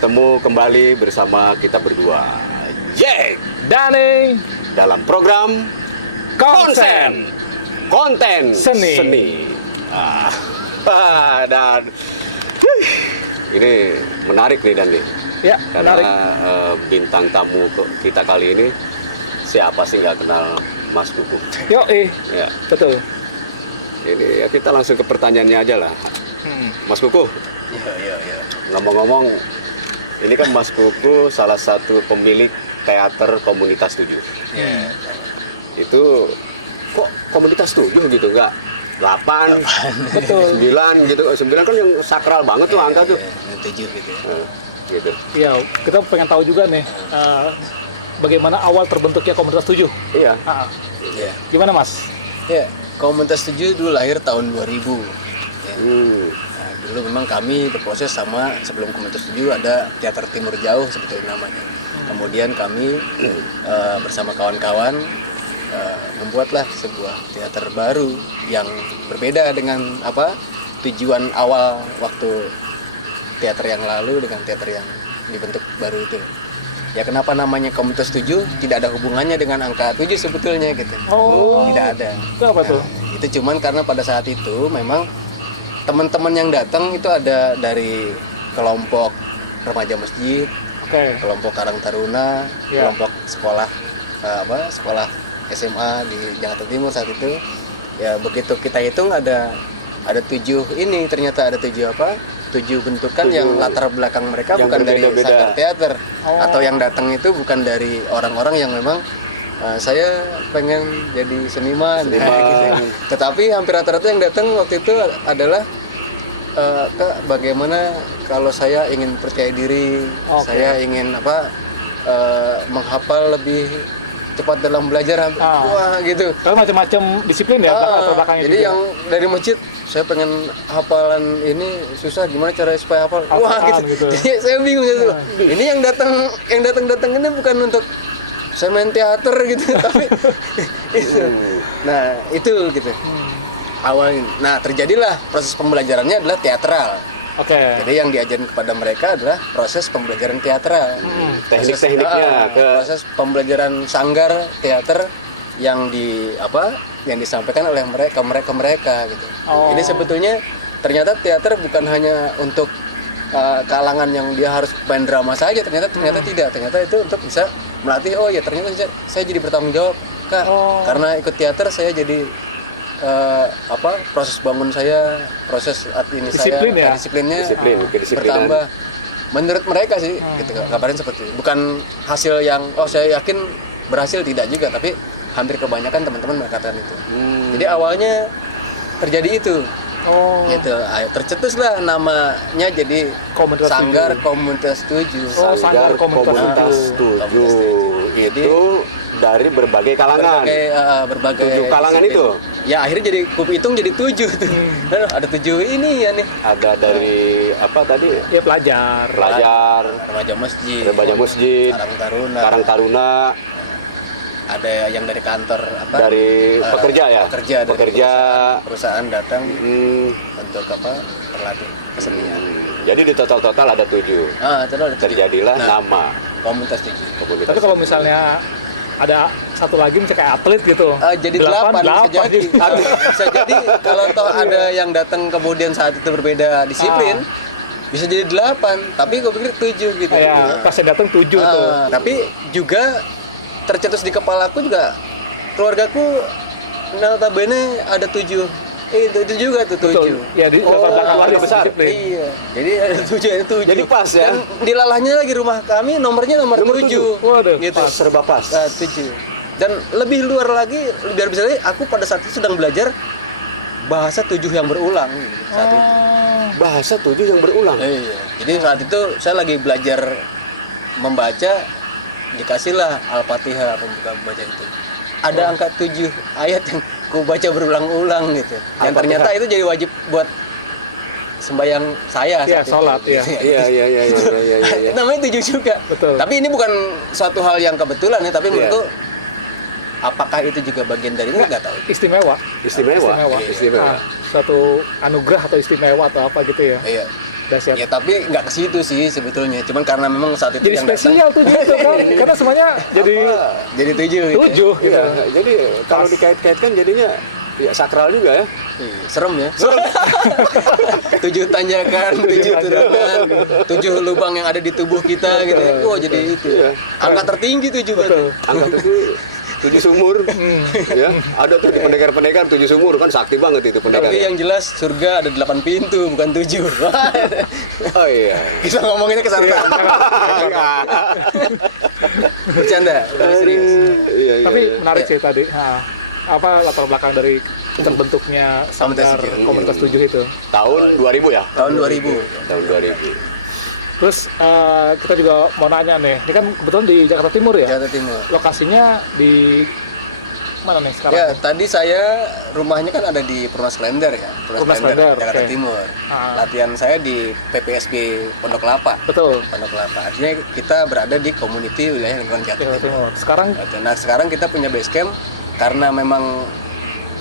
bertemu kembali bersama kita berdua, Jack Dani dalam program Konsen Konten Seni. Dan ini menarik nih Dan nih. Ya, Karena menarik. bintang tamu kita kali ini siapa sih nggak kenal Mas Kuku? Yo, Ya, betul. ini ya kita langsung ke pertanyaannya aja lah. Mas Kuku, Iya. ngomong-ngomong, ini kan Mas Kuku salah satu pemilik teater Komunitas 7. Iya. Itu kok Komunitas 7 gitu, nggak 8, Betul. 9 gitu. 9 kan yang sakral banget tuh angka tuh. Yang 7 gitu. Gitu. Iya, kita pengen tahu juga nih bagaimana awal terbentuknya Komunitas 7. Iya. Iya. Gimana, Mas? Ya, Komunitas 7 dulu lahir tahun 2000. Ya. Nah, dulu memang kami berproses sama sebelum Komunitas 7 ada Teater Timur Jauh sebetulnya namanya. Kemudian kami bersama kawan-kawan membuatlah sebuah teater baru yang berbeda dengan tujuan awal waktu teater yang lalu dengan teater yang dibentuk baru itu. Ya kenapa namanya Komunitas 7 tidak ada hubungannya dengan angka 7 sebetulnya gitu. Oh. Tidak ada. Kenapa tuh? Itu cuman karena pada saat itu memang teman-teman yang datang itu ada dari kelompok remaja masjid, Oke. kelompok Karang Taruna, Ya. kelompok sekolah sekolah SMA di Jakarta Timur saat itu. Ya begitu kita hitung ada 7 ini, ternyata ada 7 bentukan yang latar belakang mereka Yang bukan dari berbeda-beda. sanggar teater. Oh. Atau yang datang itu bukan dari orang-orang yang memang saya pengen jadi seniman. Seniman. Gitu. Tetapi hampir rata-rata yang datang waktu itu adalah Kak, bagaimana kalau saya ingin percaya diri, Oke. saya ingin menghafal lebih cepat dalam belajar, wah gitu. Kalau macam-macam disiplin ya, latar belakangnya Jadi juga. yang dari masjid, saya pengen hafalan ini susah, gimana cara supaya hafal? Wah Apaan gitu. gitu. Jadi saya bingung gitu. Ini yang datang ini bukan untuk saya main teater gitu, tapi itu. Nah itu gitu. Awalnya, nah terjadilah proses pembelajarannya adalah teatral. Oke. Jadi yang diajarkan kepada mereka adalah proses pembelajaran teatral. Teknik-tekniknya Proses pembelajaran sanggar teater yang disampaikan oleh mereka gitu. Oh. Jadi sebetulnya ternyata teater bukan hanya untuk kalangan yang dia harus main drama saja, ternyata tidak. Ternyata itu untuk bisa melatih, oh ya ternyata saya jadi bertanggung jawab, Kak. Oh. Karena ikut teater saya jadi proses bangun saya, proses Disiplin ya? disiplinnya kedisiplinan. bertambah. Menurut mereka sih, gitu kabarnya seperti itu. Bukan hasil yang saya yakin berhasil, tidak juga, tapi hampir kebanyakan teman-teman mengatakan itu. Jadi awalnya terjadi itu. Oh. Gitu. Tercetuslah namanya jadi Komunitas Sanggar 7. Komunitas 7. Sanggar Komunitas 7. Itu dari berbagai kalangan. Berbagai 7 kalangan disiplin. itu? Ya akhirnya jadi kuhitung jadi 7 tuh. Ada 7 ini ya nih. Ada dari apa tadi? Ya pelajar. Remaja masjid. Karang Taruna. Ada yang dari kantor Dari pekerja ya? Pekerja dari perusahaan datang untuk berlatih kesenian. Jadi di total ada 7. Terus Terjadilah nama Komunitas 7. Komunitas. Tapi kalau misalnya ada satu lagi misalnya kayak atlet gitu. Jadi 8 bisa jadi. Bisa jadi kalau toh ada yang datang kemudian saat itu berbeda disiplin, bisa jadi 8, tapi gue pikir 7 gitu. Kayak pas yang datang 7 tuh. Tapi juga tercetus di kepalaku juga keluargaku notabene ada 7. Itu juga tuh 7. Betul. Ya di latar belakang keluarga besar. disiplin. Iya. Jadi ada 7. Jadi pas ya? Dan di lalahnya lagi rumah kami nomornya nomor Nomor 7. 7. Waduh, Gitu. Pas, serba pas. 7. Dan lebih luar lagi, biar bisa lagi, aku pada saat itu sedang belajar bahasa 7 yang berulang saat itu. Bahasa 7 yang berulang. Iya. Jadi saat itu saya lagi belajar membaca, dikasihlah Al-Fatihah pembuka baca itu. Ada angka 7 ayat yang ku baca berulang-ulang gitu. Dan ternyata itu jadi wajib buat sembahyang saya Iya, saat itu. sholat, iya. Iya. Namanya 7 juga. Betul. Tapi ini bukan suatu hal yang kebetulan ya, tapi menurutku apakah itu juga bagian dari ini nggak tahu. Istimewa. Nah, suatu anugerah atau istimewa atau apa gitu ya. Iya. Dahsyat. Ya tapi nggak ke situ sih sebetulnya. Cuman karena memang saat itu Jadi yang datang spesial tuh gitu kan, karena semuanya jadi jadi 7 gitu. 7 gitu. Iya, jadi kalau dikait-kaitkan jadinya ya sakral juga ya. Iya, serem ya. 7 tanjakan, 7 turunan, 7 lubang yang ada di tubuh kita gitu ya. Oh jadi itu. Iya. Angka tertinggi 7 Betul. Angkat itu 7 sumur, ya. Ada tuh di pendekar-pendekar 7 sumur kan sakti banget itu pendekar. Tapi yang jelas surga ada 8 pintu bukan 7. Oh iya. Kita ngomonginnya ke sana. Bercanda, tapi serius. Iya, iya. Tapi iya. menarik sih tadi. Nah, apa latar belakang dari terbentuknya Sanggar Komunitas 7. Komunitas 7 itu? Tahun 2000 ya? Tahun 2000. Tahun 2000. Terus kita juga mau nanya nih, ini kan kebetulan di Jakarta Timur ya? Jakarta Timur. Lokasinya di mana nih sekarang? Ya, tadi saya rumahnya kan ada di Perumnas Klender ya, Perumnas Klender, Jakarta oke. Timur. Ah. Latihan saya di PPSB Pondok Kelapa. Betul, Pondok Kelapa. Artinya kita berada di community wilayah lingkungan Jakarta Jakarta Timur. Timur. Sekarang Nah, sekarang kita punya base camp karena memang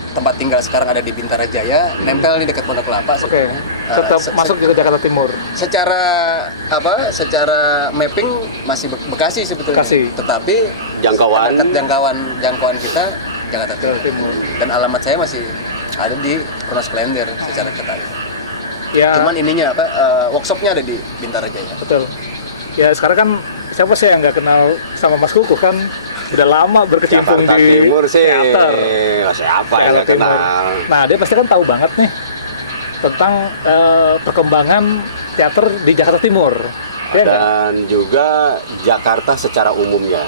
tempat tinggal sekarang ada di Bintara Jaya, nempel di dekat Pondok Kelapa. oke, sebenarnya. tetap masuk ke Jakarta Timur. Secara apa? Secara mapping masih Bekasi sebetulnya. Bekasi. Tetapi Jangkauan. jangkauan kita Jakarta Jakarta Timur. Timur. Dan alamat saya masih ada di Perumnas Klender secara ketat. Ya, Cuman ininya apa? Workshopnya ada di Bintara Jaya. betul. Ya sekarang kan siapa sih yang nggak kenal sama Mas Kukuh kan? Udah lama berkecimpung Jakarta di Timur sih. teater. Siapa yang nggak Jakarta Timur. kenal? Nah, dia pasti kan tahu banget nih tentang perkembangan teater di Jakarta Timur. Ya nggak? Dan juga Jakarta secara umumnya.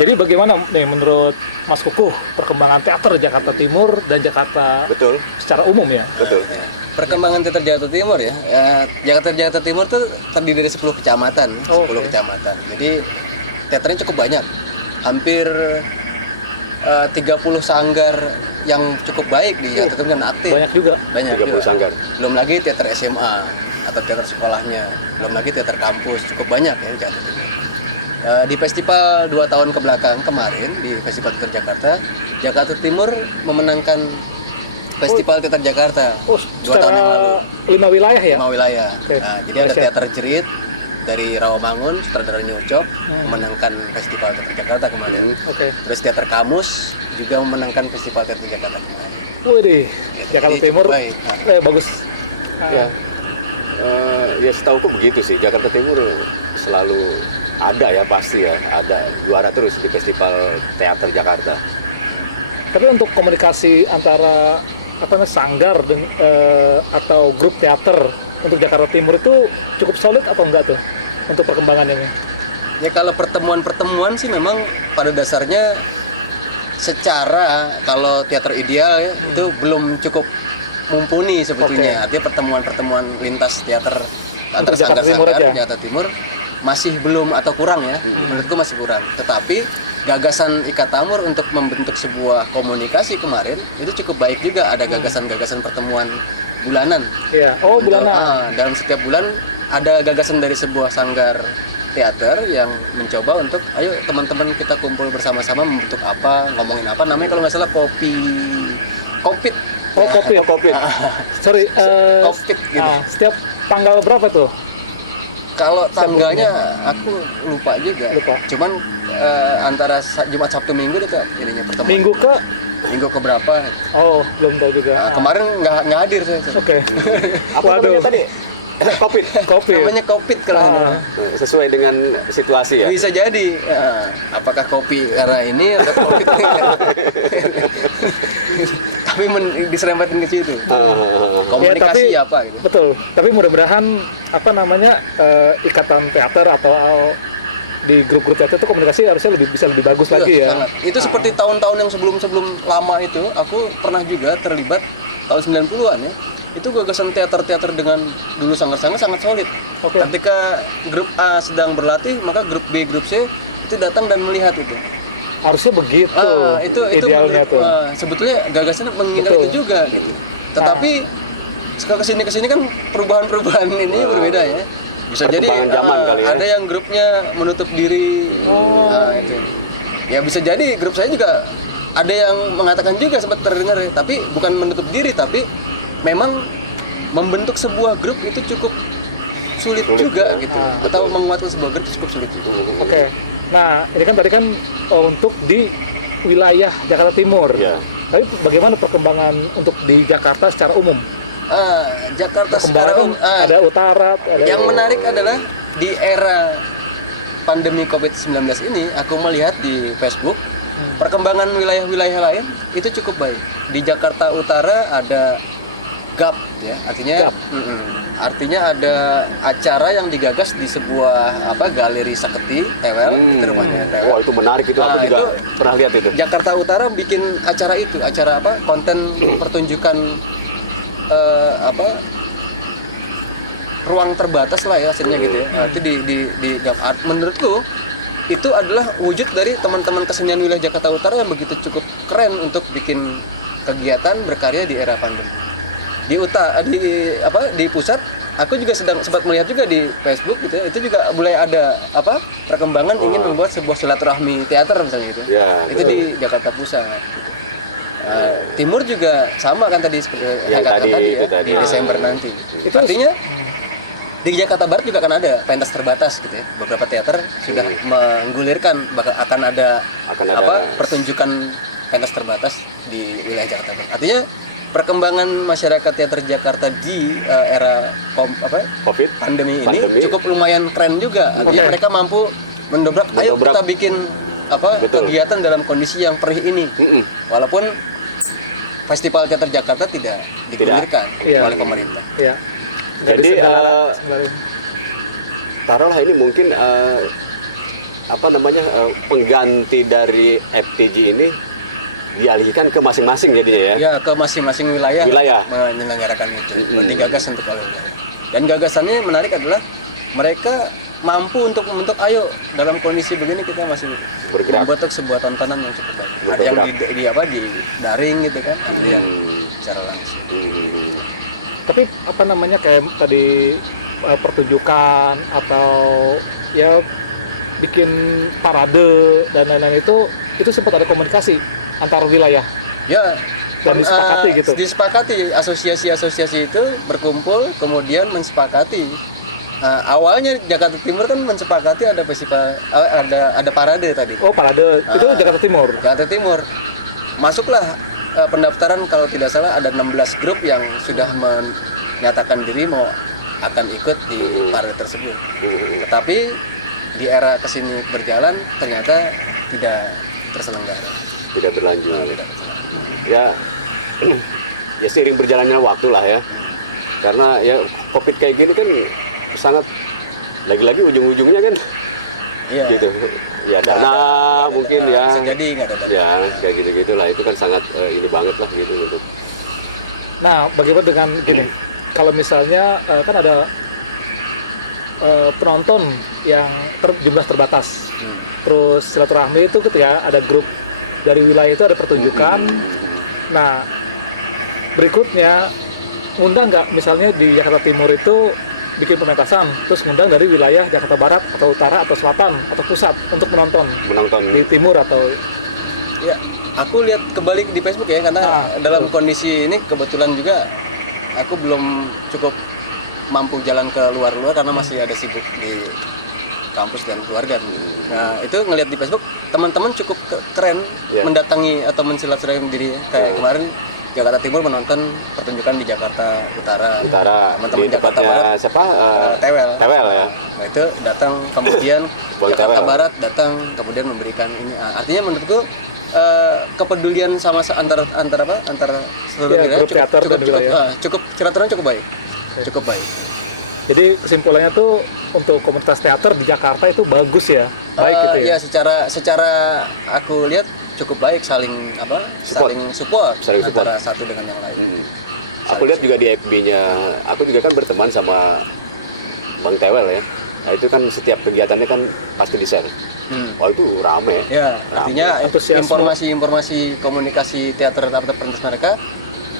Jadi bagaimana nih menurut Mas Kukuh perkembangan teater Jakarta Timur dan Jakarta Betul, secara umum ya? betul. Perkembangan teater Jakarta Timur ya. Jakarta Timur tuh terdiri dari 10 kecamatan, Oh, 10 oke. kecamatan. Jadi teaternya cukup banyak. Hampir 30 sanggar yang cukup baik di Jakarta Timur dan aktif. Banyak juga. Banyak 30 juga. sanggar. Belum lagi teater SMA atau teater sekolahnya. Belum lagi teater kampus. Cukup banyak ya di Jakarta Timur. Di festival 2 tahun ke belakang kemarin di Festival Teater Jakarta, Jakarta Timur memenangkan Festival Teater Jakarta Oh, 2 tahun yang lalu. 5 wilayah ya? 5 wilayah. Oke. Nah, jadi ada Dahsyat. teater Jerit dari Rawamangun, sutradara Nyucok memenangkan Festival Teater Jakarta kemarin. Oke. Terus teater Kamus juga memenangkan Festival Teater Jakarta kemarin. Wih, Jakarta jadi Timur. cukup baik. Bagus. Ya, ya setauku begitu sih. Jakarta Timur selalu ada ya, pasti ya. Ada juara terus di Festival Teater Jakarta. Tapi untuk komunikasi antara apa namanya sanggar dan atau grup teater untuk Jakarta Timur itu cukup solid atau enggak tuh untuk perkembangannya? Ya kalau pertemuan-pertemuan sih memang pada dasarnya secara kalau teater ideal ya, itu belum cukup mumpuni sebetulnya. Artinya pertemuan-pertemuan lintas teater antara Jakarta Timur sanggar-sanggar aja. Jakarta Timur masih belum atau kurang ya. Menurutku masih kurang. Tetapi gagasan Ikatamur untuk membentuk sebuah komunikasi kemarin itu cukup baik juga. Ada gagasan-gagasan pertemuan bulanan. Iya. Oh, bulanan. Dalam setiap bulan ada gagasan dari sebuah sanggar teater yang mencoba untuk ayo teman-teman kita kumpul bersama-sama membentuk apa, ngomongin apa, namanya kalau nggak salah Kopit. Oh, Covid. Covid. Sorry, Covid gitu. setiap tanggal berapa tuh? Kalau tanggalnya aku lupa juga. Lupa. Cuman antara Jumat Sabtu Minggu itu ininya pertemuan. Minggu ke berapa? Oh, belum tahu juga. Kemarin nggak hadir saya. Oke. Apa namanya tadi? Covid. Covid. Namanya Kopit kalau Sesuai dengan situasi ya. bisa jadi. Apakah kopi era ini atau Kopit? Tapi diserempetin ke situ. Komunikasi Ya, apa gitu. Betul. Tapi mudah-mudahan apa namanya ikatan teater atau di grup-grup teater itu komunikasi harusnya bisa lebih bagus Iya, lagi ya. sangat. Itu seperti tahun-tahun yang sebelum lama itu, aku pernah juga terlibat tahun 90-an ya. Itu gagasan teater-teater dengan dulu sanggar-sanggar sangat solid. Oke. Ketika grup A sedang berlatih, maka grup B, grup C itu datang dan melihat itu. Harusnya begitu. Itu idealnya menurut, tuh. sebetulnya gagasannya menginginkan Betul. itu juga gitu. Tetapi kesini kan perubahan ini berbeda ya. Bisa jadi Perkembangan zaman kali ya. ada yang grupnya menutup diri. Itu. Ya bisa jadi grup saya juga ada yang mengatakan juga sempat terdengar ya, tapi bukan menutup diri tapi memang membentuk sebuah grup itu cukup sulit juga gitu, atau menguatkan sebuah grup cukup sulit juga. Oke. Nah, ini kan tadi kan untuk di wilayah Jakarta Timur. Ya. Tapi bagaimana perkembangan untuk di Jakarta secara umum? Jakarta sekarang Ada utara, ada yang menarik adalah di era pandemi COVID-19 ini, aku melihat di Facebook perkembangan wilayah-wilayah lain itu cukup baik. Di Jakarta Utara ada GAP ya, artinya ada acara yang digagas di sebuah Galeri Saketi Tewel, itu rumahnya Tewel. Wah, itu menarik itu. Aku juga itu pernah lihat itu. Jakarta Utara bikin acara itu, acara konten pertunjukan ruang terbatas lah ya hasilnya gitu ya. Itu di GAP Art. Menurutku itu adalah wujud dari teman-teman kesenian wilayah Jakarta Utara yang begitu cukup keren untuk bikin kegiatan berkarya di era pandemi. Di pusat, aku juga sempat melihat juga di Facebook gitu ya. Itu juga mulai ada perkembangan ingin membuat sebuah silaturahmi teater misalnya gitu. Ya, itu di Jakarta Pusat gitu. Timur juga sama kan tadi seperti yang katakan tadi ya, di Desember nanti. Itu Artinya di Jakarta Barat juga akan ada pentas terbatas gitu ya. Beberapa teater sudah menggulirkan akan ada pertunjukan pentas terbatas di wilayah Jakarta Barat. Artinya perkembangan masyarakat teater Jakarta di era COVID pandemi ini cukup lumayan keren juga. Artinya mereka mampu mendobrak. Ayo kita bikin kegiatan dalam kondisi yang perih ini. Walaupun Festival Teater Jakarta tidak digulirkan oleh pemerintah. Iya. Jadi taruhlah ini mungkin pengganti dari FTG ini dialihkan ke masing-masing jadinya ya. Ya, ke masing-masing wilayah. Menyelenggarakan itu. Digagas untuk oleh wilayah. Dan gagasannya menarik adalah mereka mampu untuk membentuk, ayo dalam kondisi begini kita masih bergerak, membentuk sebuah tontonan yang cukup baik. Ada yang di daring gitu kan, ada yang secara langsung. Tapi kayak tadi pertunjukan atau ya bikin parade dan lain-lain itu sempat ada komunikasi antar wilayah. Ya, dan disepakati gitu. Disepakati, asosiasi-asosiasi itu berkumpul kemudian mensepakati. Awalnya Jakarta Timur kan mensepakati ada festival, ada parade tadi. Oh, parade itu Jakarta Timur. Jakarta Timur. Masuklah pendaftaran, kalau tidak salah ada 16 grup yang sudah menyatakan diri mau akan ikut di parade tersebut. Tetapi di era kesini berjalan ternyata tidak terselenggara. Tidak berlanjut. Ya, ya seiring berjalannya waktu lah ya. Karena ya COVID kayak gini kan sangat, lagi-lagi ujung-ujungnya kan gitu ya, dana mungkin ya bisa jadi nggak ada dana ya kayak gitu-gitu lah. Itu kan sangat ini banget lah gitu untuk. Nah, bagaimana dengan gini, kalau misalnya kan ada penonton yang jumlah terbatas, terus silaturahmi itu ketika ada grup dari wilayah itu ada pertunjukan. Nah, berikutnya ngundang nggak misalnya di Jakarta Timur itu bikin pementasan, terus ngundang dari wilayah Jakarta Barat atau Utara atau Selatan atau Pusat untuk menonton di Timur atau ya, aku lihat kebalik di Facebook ya, karena dalam kondisi ini kebetulan juga aku belum cukup mampu jalan ke luar-luar karena masih ada sibuk di kampus dan keluarga. Nah, itu ngelihat di Facebook teman-teman cukup keren mendatangi atau mensilaturahmi diri kayak kemarin Jakarta Timur menonton pertunjukan di Jakarta Utara. Teman-teman Jakarta Barat siapa? Tewel ya. Nah, itu datang kemudian Jakarta Barat datang kemudian memberikan ini. Artinya menurutku kepedulian sama antara seluruh wilayah cukup silaturahmi cukup baik. Cukup baik. Jadi kesimpulannya tuh untuk komunitas teater di Jakarta itu bagus ya. Baik gitu ya. Ya, secara aku lihat cukup baik, saling support antara satu dengan yang lain. Aku lihat juga di FB-nya, aku juga kan berteman sama Bang Tewel ya. Nah, itu kan setiap kegiatannya kan pasti di-share. Oh, itu rame. Ya, artinya informasi komunikasi teater atau pentas mereka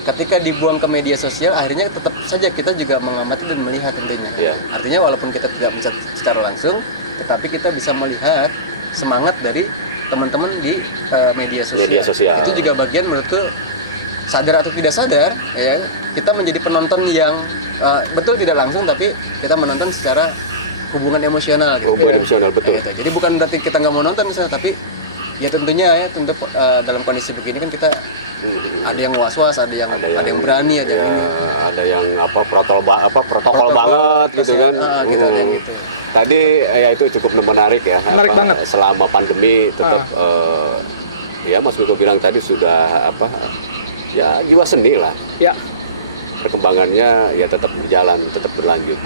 ketika dibuang ke media sosial, akhirnya tetap saja kita juga mengamati dan melihat tentunya. Artinya walaupun kita tidak bisa secara langsung, tetapi kita bisa melihat semangat dari teman-teman di media sosial. Itu juga bagian menurutku sadar atau tidak sadar ya kita menjadi penonton yang betul tidak langsung tapi kita menonton secara hubungan emosional gitu. Hubungan emosional, betul. Gitu. Jadi bukan berarti kita nggak mau nonton misalnya, tapi ya tentunya ya dalam kondisi begini kan kita ada yang was-was, ada yang berani, ada yang ini. Ada yang protokol banget gitu kan. Gitu, ada yang gitu. Tadi ya itu cukup menarik ya. Menarik banget. Selama pandemi tetap ya Mas Miko bilang tadi sudah ya jiwa seni lah. Ya. Perkembangannya ya tetap berjalan, tetap berlanjut.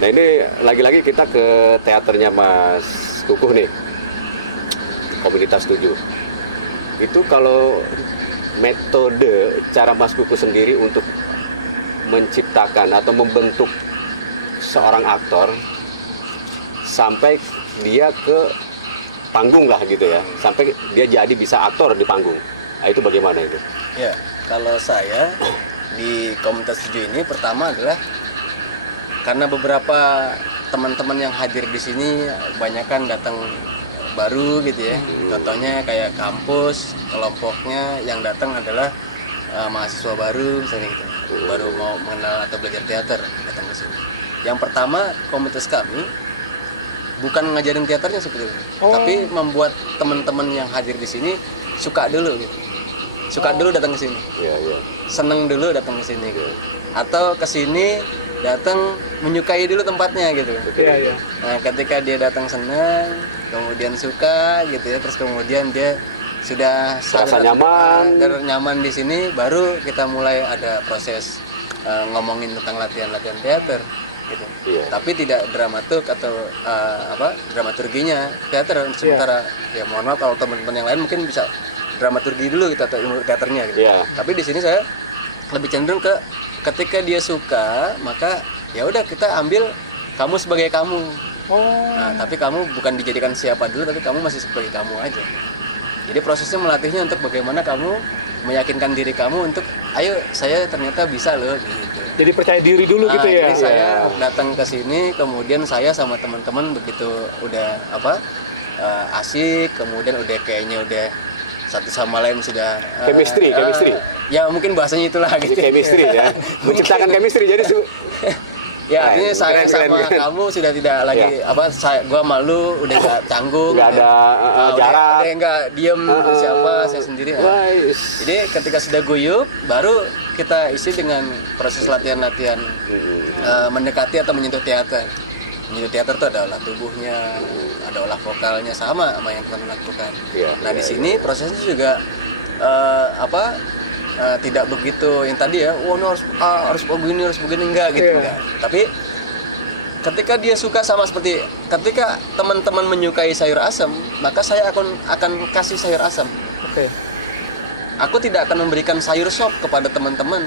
Nah ini lagi-lagi kita ke teaternya Mas Kukuh nih, Komunitas 7. Itu kalau metode cara Mas Kukuh sendiri untuk menciptakan atau membentuk seorang aktor sampai dia ke panggung lah gitu ya, sampai dia jadi bisa aktor di panggung. Nah, itu bagaimana itu? Ya, kalau saya di Komunitas 7 ini pertama adalah karena beberapa teman-teman yang hadir di sini banyak kan datang baru gitu ya. Contohnya kayak kampus, kelompoknya yang datang adalah mahasiswa baru misalnya gitu. Baru mau mengenal atau belajar teater datang ke sini. Yang pertama, komunitas kami bukan ngajarin teaternya sebetulnya, tapi membuat teman-teman yang hadir di sini suka dulu gitu. Suka dulu datang ke sini. Iya, iya. Seneng dulu datang ke sini gitu. Atau ke sini datang menyukai dulu tempatnya gitu. Iya, iya. Nah, ketika dia datang senang, kemudian suka gitu ya, terus kemudian dia sudah Rasa nyaman dan nyaman di sini, baru kita mulai ada proses ngomongin tentang latihan-latihan teater gitu. Iya. Tapi tidak dramaturg atau dramaturginya teater sementara. Ya mohon maaf kalau teman-teman yang lain mungkin bisa dramaturgi dulu gitu atau ilmu teaternya gitu. Iya. Tapi di sini saya lebih cenderung ke ketika dia suka, maka ya udah kita ambil kamu sebagai kamu. Nah, tapi kamu bukan dijadikan siapa dulu, tapi kamu masih sebagai kamu aja. Jadi prosesnya melatihnya untuk bagaimana kamu meyakinkan diri kamu untuk, ayo saya ternyata bisa loh gitu. Jadi percaya diri dulu gitu ya. Jadi saya datang ke sini, kemudian saya sama teman-teman begitu udah asik, kemudian udah kayaknya udah satu sama lain sudah Chemistry. Ya mungkin bahasanya itulah gitu. Chemistry ya. Menciptakan chemistry jadi ya artinya saya keren, sama keren. kamu sudah tidak lagi gua malu, udah gak canggung, nggak ada jarak. udah nggak diem siapa saya sendiri. Jadi ketika sudah guyup, baru kita isi dengan proses latihan-latihan mendekati atau menyentuh teater. Menyentuh teater itu ada olah tubuhnya, ada olah vokalnya sama yang kita lakukan. Nah di sini prosesnya juga tidak begitu yang tadi ya, harus begini enggak gitu enggak. Tapi ketika dia suka sama seperti ketika teman-teman menyukai sayur asam, maka saya akan kasih sayur asam. Aku tidak akan memberikan sayur sop kepada teman-teman.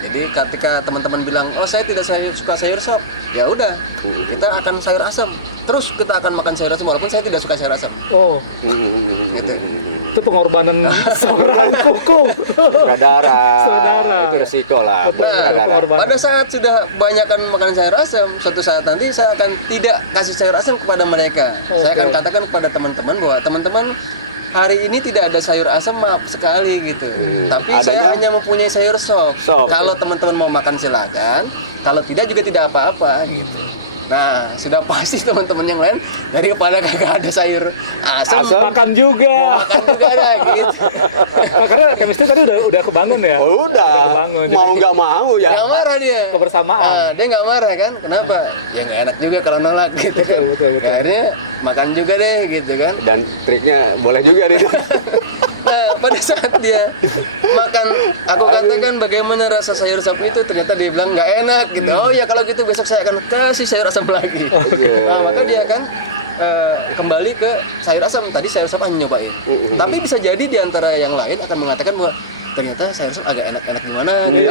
Jadi ketika teman-teman bilang, "Oh, saya tidak suka sayur sop." Ya udah, kita akan sayur asam. Terus kita akan makan sayur asam walaupun saya tidak suka sayur asam. Gitu. Itu pengorbanan seorang Kukuh. Saudara. Itu resiko lah. Nah, pada saat sudah banyakkan makan sayur asam, suatu saat nanti saya akan tidak kasih sayur asam kepada mereka. Saya akan katakan kepada teman-teman bahwa teman-teman hari ini tidak ada sayur asam, maaf sekali gitu. Tapi saya hanya mempunyai sayur sop. Kalau teman-teman mau makan silakan, kalau tidak juga tidak apa-apa gitu. Nah, sudah pasti teman-teman yang lain daripada kagak ada sayur asam makan juga. ada gitu. Karena chemistry tadi udah kebangun ya. Udah. Mau nggak mau ya. Nggak marah dia. Kebersamaan. Dia nggak marah kan? Kenapa? Ya nggak enak juga kalau nolak gitu kan. Betul. Ya, akhirnya makan juga deh gitu kan. Dan triknya boleh juga deh. Nah, pada saat dia makan, aku katakan bagaimana rasa sayur asam itu, ternyata dia bilang nggak enak gitu. Oh ya kalau gitu besok saya akan kasih sayur asam lagi. Nah, maka dia akan kembali ke sayur asam. Tadi sayur asam hanya nyobain. Tapi bisa jadi di antara yang lain akan mengatakan bahwa ternyata sayur asam agak enak-enak gimana gitu.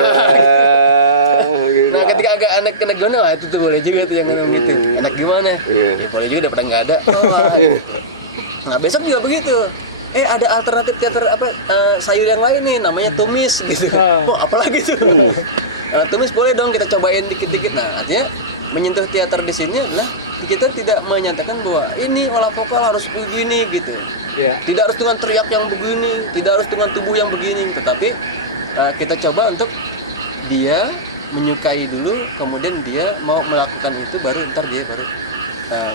Nah, ketika agak enak-enak gimana, wah itu tuh boleh juga tuh yang ngomong gitu. Enak gimana? Ya boleh juga daripada nggak ada. Gitu. Nah, besok juga begitu. Ada alternatif teater sayur yang lain nih, namanya tumis gitu. Apalagi tuh. Tumis boleh dong kita cobain dikit-dikit. Nah, artinya menyentuh teater di sini adalah kita tidak menyatakan bahwa ini olah vokal harus begini gitu. Iya. Tidak harus dengan teriak yang begini, tidak harus dengan tubuh yang begini, tetapi kita coba untuk dia menyukai dulu, kemudian dia mau melakukan itu, baru ntar dia baru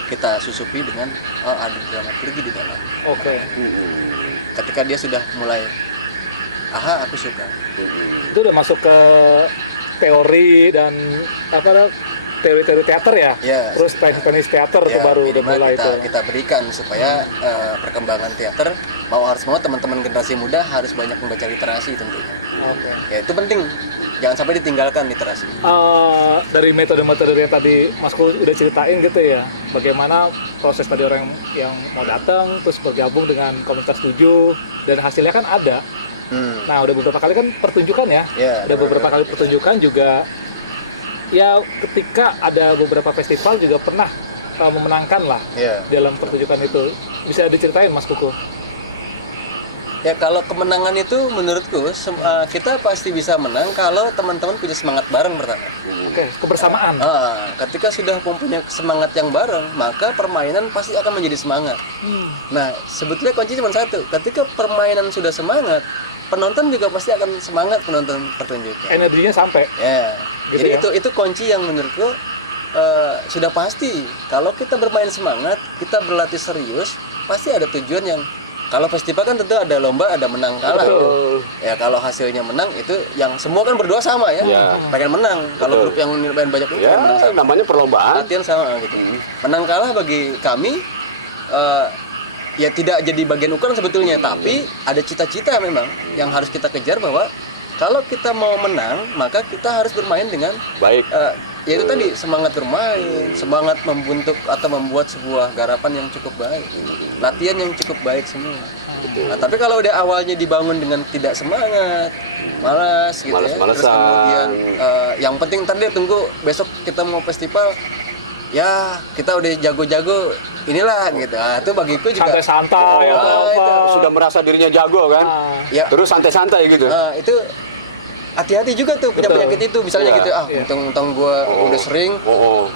kita susupi dengan ada dramaturgi di dalam. Oke. Ketika dia sudah mulai, aha aku suka. Itu udah masuk ke teori dan teori-teori teater ya? Ya. Terus teknis teater itu baru udah minimal mulai itu. kita berikan supaya perkembangan teater mau teman-teman generasi muda harus banyak membaca literasi tentunya. Oke. Ya itu penting, jangan sampai ditinggalkan literasi. Dari metode-metode yang tadi Mas Kul udah ceritain gitu ya, bagaimana proses tadi orang yang mau datang terus bergabung dengan komunitas 7 dan hasilnya kan ada. Nah udah beberapa kali kan pertunjukan ya, Ya, udah beberapa kali pertunjukan juga. Ya ketika ada beberapa festival juga pernah memenangkan lah dalam pertunjukan itu. Bisa diceritain Mas Kuku? Ya kalau kemenangan itu menurutku kita pasti bisa menang kalau teman-teman punya semangat bareng pertama. Oke, kebersamaan. Ketika sudah mempunyai semangat yang bareng, maka permainan pasti akan menjadi semangat. Nah sebetulnya kunci cuma satu, ketika permainan sudah semangat, penonton juga pasti akan semangat penonton pertunjukan. Energinya sampai. Ya. Gitu Jadi ya? itu kunci yang menurutku sudah pasti. Kalau kita bermain semangat, kita berlatih serius, pasti ada tujuan yang, kalau festival kan tentu ada lomba, ada menang kalah. Betul. Ya kalau hasilnya menang itu yang semua kan berdua sama ya. Ya. Pengen menang. Kalau Betul. grup yang nilai banyak itu Ya, pengen menang sama. namanya perlombaan. Latihan sama gitu. Menang kalah bagi kami ya tidak jadi bagian ukuran sebetulnya, tapi ada cita-cita memang yang harus kita kejar, bahwa kalau kita mau menang maka kita harus bermain dengan Baik. yaitu tadi semangat bermain, semangat membentuk atau membuat sebuah garapan yang cukup baik, latihan yang cukup baik semua. Nah, tapi kalau udah awalnya dibangun dengan tidak semangat, malas gitu ya, terus Malas-malesan. kemudian yang penting ntar deh tunggu besok kita mau festival, ya kita udah jago-jago inilah gitu. Itu bagiku juga Santai-santai Oh, atau itu apa. sudah merasa dirinya jago kan? ya Terus santai-santai gitu. itu hati-hati juga tuh punya Betul. penyakit itu, misalnya Iya. gitu, untung gue udah sering,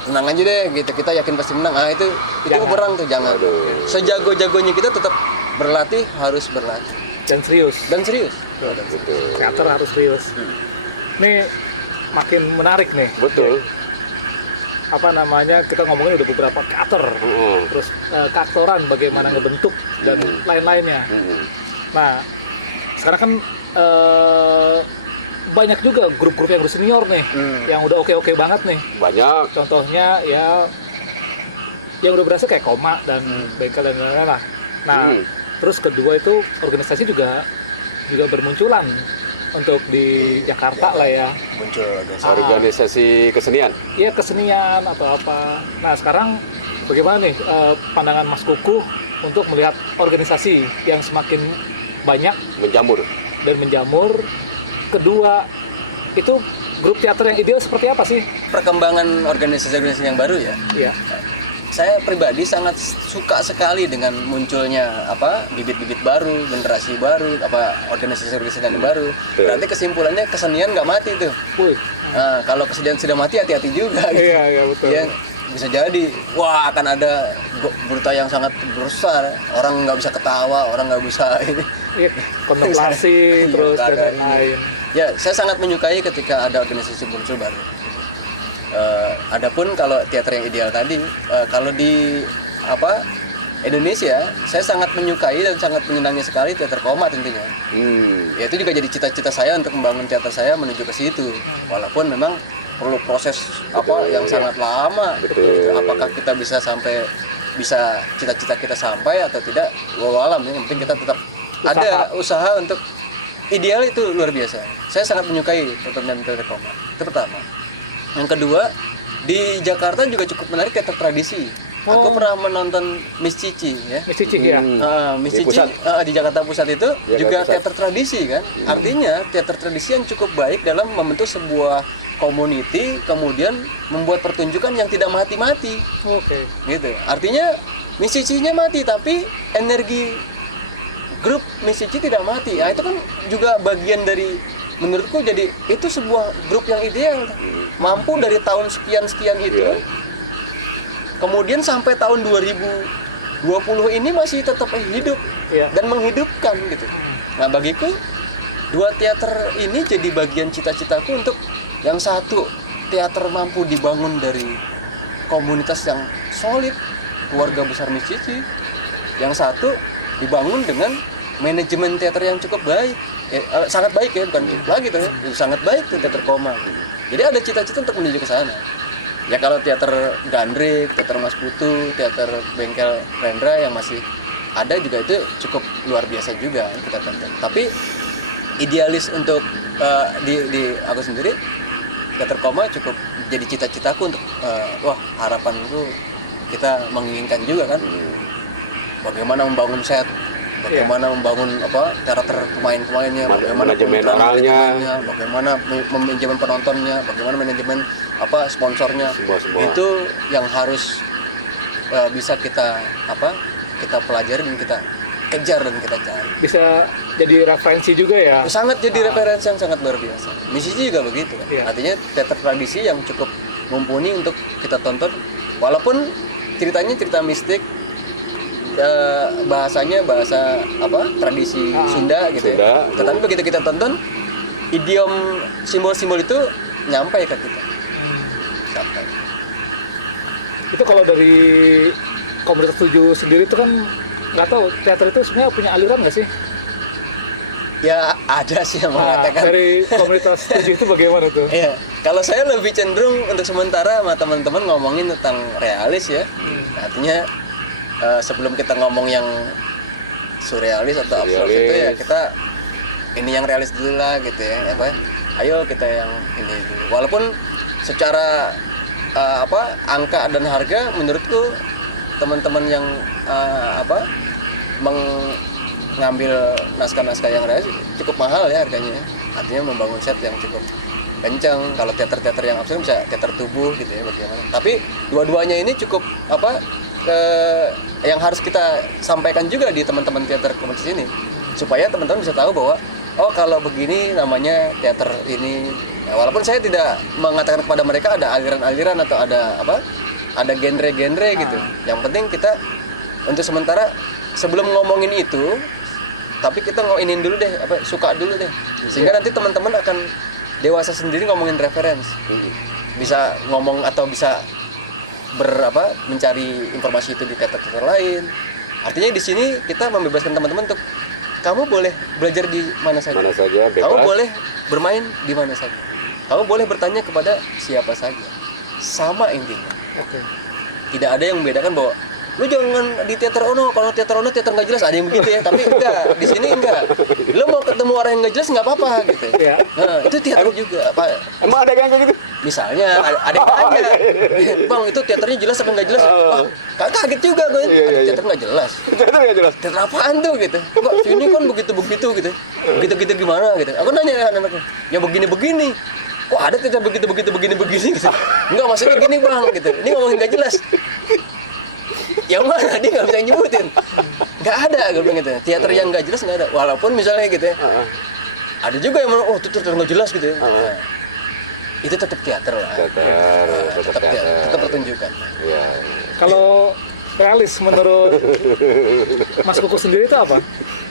menang aja deh gitu, kita yakin pasti menang. Itu Jangan. berang tuh, jangan. Sejago-jagonya kita tetap berlatih, harus berlatih Dan serius. dan serius. Teater harus serius. Nih makin menarik nih. Betul. Apa namanya, kita ngomongin udah beberapa teater, terus keaktoran bagaimana ngebentuk dan lain-lainnya. Nah sekarang kan banyak juga grup-grup yang udah senior nih, yang udah oke-oke banget nih. Banyak. Contohnya ya yang udah berasa kayak Koma dan Bengkel dan lain-lain lah. Nah terus kedua itu organisasi juga bermunculan untuk di Jakarta lah ya. Muncul Organisasi kesenian. Iya, kesenian atau apa. Nah sekarang bagaimana nih pandangan Mas Kuku untuk melihat organisasi yang semakin banyak Menjamur. dan menjamur? Kedua, itu grup teater yang ideal seperti apa sih? perkembangan organisasi-organisasi yang baru ya. Iya. Saya pribadi sangat suka sekali dengan munculnya bibit-bibit baru, generasi baru, organisasi-organisasi yang baru. Berarti kesimpulannya kesenian nggak mati tuh. Wih. Nah, kalau kesenian sudah mati, hati-hati juga. Gitu. Iya, betul. Iya, bisa jadi, wah akan ada berita yang sangat besar. Orang nggak bisa ketawa, orang nggak bisa ini. Iya, kontemplasi Iya, terus nggak dan ada lain-lain. Ya, saya sangat menyukai ketika ada organisasi muncul baru. Adapun kalau teater yang ideal tadi, kalau di Indonesia, saya sangat menyukai dan sangat menyenangi sekali teater koma tentunya. Ya itu juga jadi cita-cita saya untuk membangun teater saya menuju ke situ. Walaupun memang perlu proses yang sangat lama. Gitu. Apakah kita bisa cita-cita kita sampai atau tidak? Wallahu alam. Yang penting kita tetap ada usaha untuk ideal, itu luar biasa. Saya sangat menyukai pertunjukan teater koma. Itu pertama. Yang kedua, di Jakarta juga cukup menarik teater tradisi. Aku pernah menonton Miss Cici ya. Miss Cici ya. Miss Di Cici pusat. di Jakarta Pusat itu Jakarta juga Pusat. teater tradisi kan. Artinya teater tradisi yang cukup baik dalam membentuk sebuah community, kemudian membuat pertunjukan yang tidak mati-mati. Oke. Gitu. Artinya Miss Cici-nya mati tapi energi grup Miss Cici tidak mati. Nah, itu kan juga bagian dari, menurutku jadi itu sebuah grup yang ideal. Mampu dari tahun sekian-sekian itu. Kemudian sampai tahun 2000 20 ini masih tetap hidup Iya. dan menghidupkan gitu. Nah bagiku 2 teater ini jadi bagian cita-citaku untuk yang satu teater mampu dibangun dari komunitas yang solid, keluarga besar musisi. Yang satu dibangun dengan manajemen teater yang cukup baik, sangat baik ya, bukan lagi tuh ya, sangat baik tuh teater koma. Jadi ada cita-cita untuk menuju ke sana. Ya kalau teater Gandrik, teater Mas Putu, teater Bengkel Rendra yang masih ada juga itu cukup luar biasa juga kita tonton. Tapi idealis untuk di aku sendiri teater koma cukup jadi cita-citaku untuk harapanku kita menginginkan juga kan bagaimana membangun set, bagaimana membangun karakter pemain-pemainnya, bagaimana manajemen orangnya, bagaimana manajemen penontonnya, bagaimana manajemen sponsornya. Semua. Itu yang harus bisa kita pelajari dan kita kejar dan kita cari. Bisa jadi referensi juga ya. Sangat jadi referensi yang sangat luar biasa. Musisi juga begitu kan. Iya. Artinya teater tradisi yang cukup mumpuni untuk kita tonton walaupun ceritanya cerita mistik, bahasanya bahasa tradisi Sunda gitu ya. Tetapi begitu kita tonton idiom simbol-simbol itu nyampe ke kita. Sampai. Itu kalau dari komunitas 7 sendiri itu kan nggak tahu teater itu sebenarnya punya aliran nggak sih? Ya ada sih yang mengatakan. Dari komunitas 7 itu bagaimana tuh? Iya, kalau saya lebih cenderung untuk sementara sama teman-teman ngomongin tentang realis ya. Artinya sebelum kita ngomong yang surrealis atau absurd itu ya kita ini yang realis dulu lah gitu ya. Ayo kita yang ini dulu. Walaupun secara angka dan harga menurutku teman-teman yang mengambil naskah-naskah yang realis cukup mahal ya harganya. Artinya membangun set yang cukup kencang. Kalau teater-teater yang absurd bisa teater tubuh gitu ya bagaimana. Tapi dua-duanya ini cukup yang harus kita sampaikan juga di teman-teman teater komunitas ini supaya teman-teman bisa tahu bahwa kalau begini namanya teater ini. Ya, walaupun saya tidak mengatakan kepada mereka ada aliran-aliran atau ada genre-genre gitu. Yang penting kita untuk sementara sebelum ngomongin itu, tapi kita ngomongin dulu deh, suka dulu deh. Sehingga nanti teman-teman akan dewasa sendiri ngomongin referensi. Bisa ngomong atau bisa mencari informasi itu di teater-teater lain. Artinya di sini kita membebaskan teman-teman untuk kamu boleh belajar di mana saja. Bebas. Kamu boleh bermain di mana saja. Kamu boleh bertanya kepada siapa saja. Sama intinya. Oke. Tidak ada yang membedakan bahwa lu jangan di teater Ono, kalau teater Ono teater nggak jelas, ada yang begitu ya. Tapi enggak, di sini enggak. Lu mau ketemu orang yang nggak jelas nggak apa-apa gitu. Iya. Nah, itu teater juga. Emang ada yang gitu? Misalnya ada yang tanya, Bang itu teaternya jelas apa nggak jelas? Kaget juga gue. Ada teater nggak jelas. Teater nggak jelas. Teater apaan tuh gitu? Enggak, sini kan begitu gitu. Begitu gimana gitu. Aku nanya anak-anakku, ya begini. Kok ada teater begini gitu? Enggak, maksudnya gini Bang gitu. Ini ngomongin nggak jelas. Yang mana dia nggak bisa nyebutin? Nggak ada, gue bilang gitu. Teater yang nggak jelas nggak ada. Walaupun misalnya gitu ya, ada juga yang itu teater nggak jelas gitu ya. Nah, itu tetap teater lah. Tetap pertunjukan. Ya. Kalau realis menurut Mas Kuku sendiri itu apa?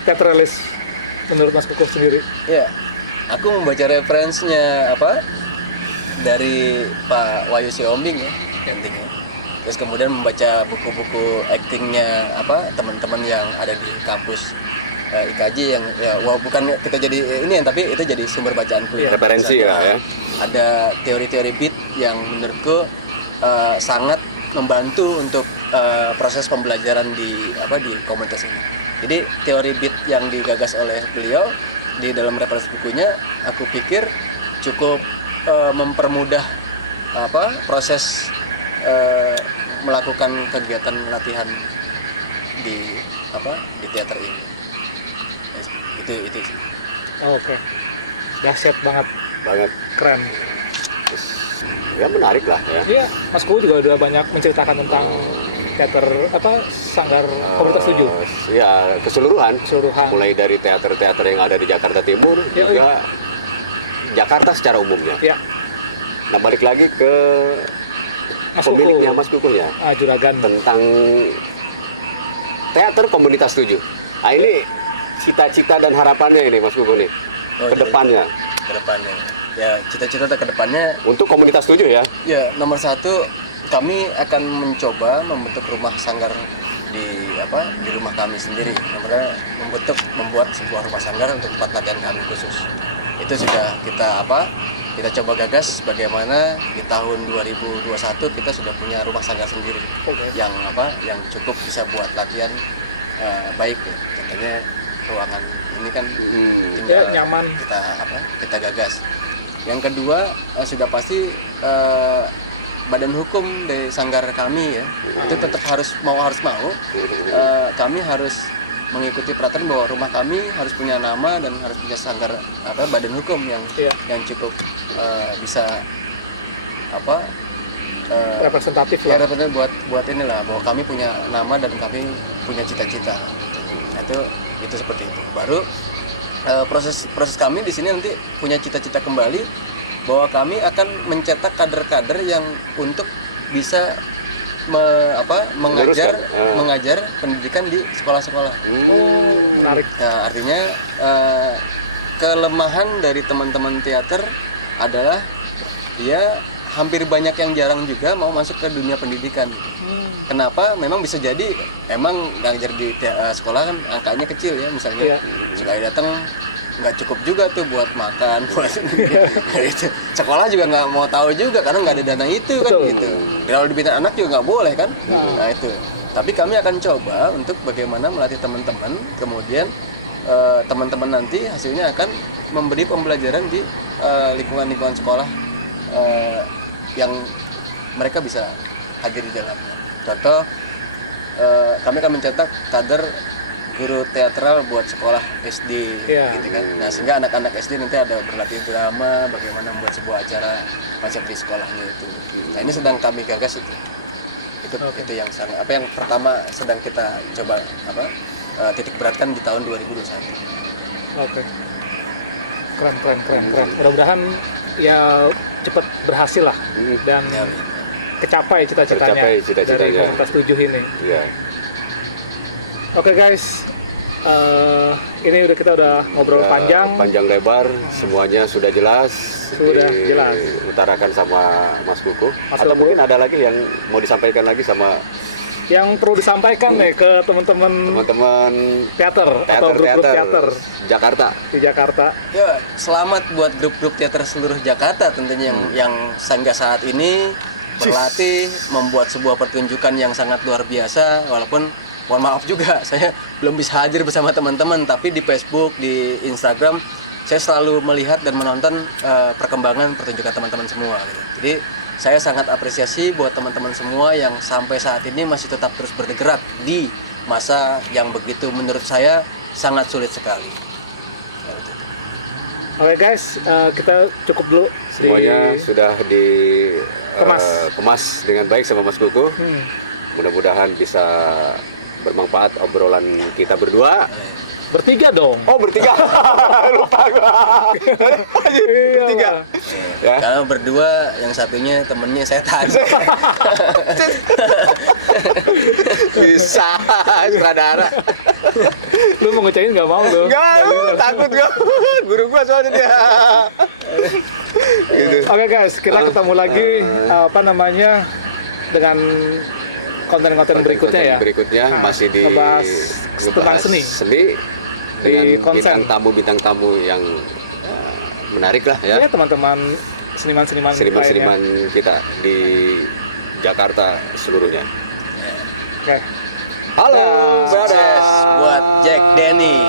Teater realis menurut Mas Kuku sendiri? Ya, aku membaca referensinya dari Pak Wahyu Siombing ya, gantingnya. Terus kemudian membaca buku-buku aktingnya teman-teman yang ada di kampus IKJ yang bukan kita jadi ini tapi itu jadi sumber bacaanku ya. Referensi lah ya. Ada teori-teori beat yang menurutku sangat membantu untuk proses pembelajaran di komunitas ini. Jadi teori beat yang digagas oleh beliau di dalam referensi bukunya aku pikir cukup mempermudah proses melakukan kegiatan latihan di teater ini. Itu sih. Oke. Dahsyat banget, keren. Ya menarik lah ya. Iya, Mas Kuku juga udah banyak menceritakan tentang teater sanggar komunitas 7. Ya keseluruhan. Mulai dari teater-teater yang ada di Jakarta Timur juga Jakarta secara umumnya. Ya. Nah balik lagi ke Mas pemiliknya Kuku. Mas Kuku ya. Juragan. Tentang teater komunitas 7. Nah ini cita-cita dan harapannya ini Mas Kuku nih, Oh, ke depannya. Ke depannya. Ya, cita-cita ke depannya Untuk komunitas 7 ya. ya nomor satu kami akan mencoba membentuk rumah sanggar di rumah kami sendiri. Namanya membuat sebuah rumah sanggar untuk tempat latihan kami khusus. Itu sudah kita coba gagas bagaimana di tahun 2021 kita sudah punya rumah sanggar sendiri yang cukup bisa buat latihan baik ya. Contohnya ruangan ini kan tinggal nyaman. kita gagas. Yang kedua sudah pasti badan hukum dari sanggar kami ya itu tetap harus mau kami harus mengikuti peraturan bahwa rumah kami harus punya nama dan harus punya sanggar badan hukum yang cukup bisa representatif ya lah. representatif buat inilah bahwa kami punya nama dan kami punya cita-cita. Itu seperti itu. Baru proses kami di sini nanti punya cita-cita kembali bahwa kami akan mencetak kader-kader yang untuk bisa mengajar pendidikan di sekolah-sekolah. Menarik. Nah, artinya kelemahan dari teman-teman teater adalah dia hampir banyak yang jarang juga mau masuk ke dunia pendidikan. Kenapa? Memang bisa jadi emang ngajar di sekolah kan angkanya kecil ya misalnya. Sekali datang nggak cukup juga tuh buat makan, buat gitu. Sekolah juga nggak mau tahu juga karena nggak ada dana itu kan gitu. Kalau dibina anak juga nggak boleh kan. Nah itu. Tapi kami akan coba untuk bagaimana melatih teman-teman, kemudian teman-teman nanti hasilnya akan memberi pembelajaran di lingkungan-lingkungan sekolah yang mereka bisa hadir di dalamnya. Contoh, kami akan mencetak kader guru teatral buat sekolah SD, gitu kan. Nah, sehingga anak-anak SD nanti ada berlatih drama, bagaimana membuat sebuah acara macam di sekolahnya itu. Nah, ini sedang kami gagas itu. Itu yang yang pertama sedang kita coba titik beratkan di tahun 2021. Oke. Keren. Mudah-mudahan ya cepat berhasil lah dan kecapai cita-citanya dari komunitas 7 ini. Iya. Oke guys, ini kita udah ngobrol panjang lebar, semuanya sudah jelas. Jelas. Utarakan sama Mas Kuku. Atau mungkin ada lagi yang mau disampaikan lagi sama yang perlu disampaikan nih ke teman-teman teater atau grup-grup teater di Jakarta. Ya, selamat buat grup-grup teater seluruh Jakarta tentunya yang hingga saat ini berlatih membuat sebuah pertunjukan yang sangat luar biasa. Walaupun mohon maaf juga saya belum bisa hadir bersama teman-teman, tapi di Facebook, di Instagram saya selalu melihat dan menonton perkembangan pertunjukan teman-teman semua gitu. Jadi saya sangat apresiasi buat teman-teman semua yang sampai saat ini masih tetap terus bergerak di masa yang begitu menurut saya sangat sulit sekali. Oke guys, kita cukup dulu. Semuanya sudah dikemas dengan baik sama Mas Kuku. Mudah-mudahan bisa bermanfaat obrolan kita berdua. Bertiga dong. Oh, bertiga. Lupa gua. Bertiga. Ya. Kalau berdua, yang satunya temennya setan. Bisa, sutradara. Lu mau ngecengin nggak mau lu? Enggak, takut gua. Guru gua soalnya dia. Gitu. Oke guys, kita ketemu lagi dengan konten-konten berikutnya ya. Berikutnya masih di tentang seni dengan bintang tamu yang menarik lah ya. Ya teman-teman seniman kita di Jakarta seluruhnya. Oke. Halo, Sukses buat Jack Denny.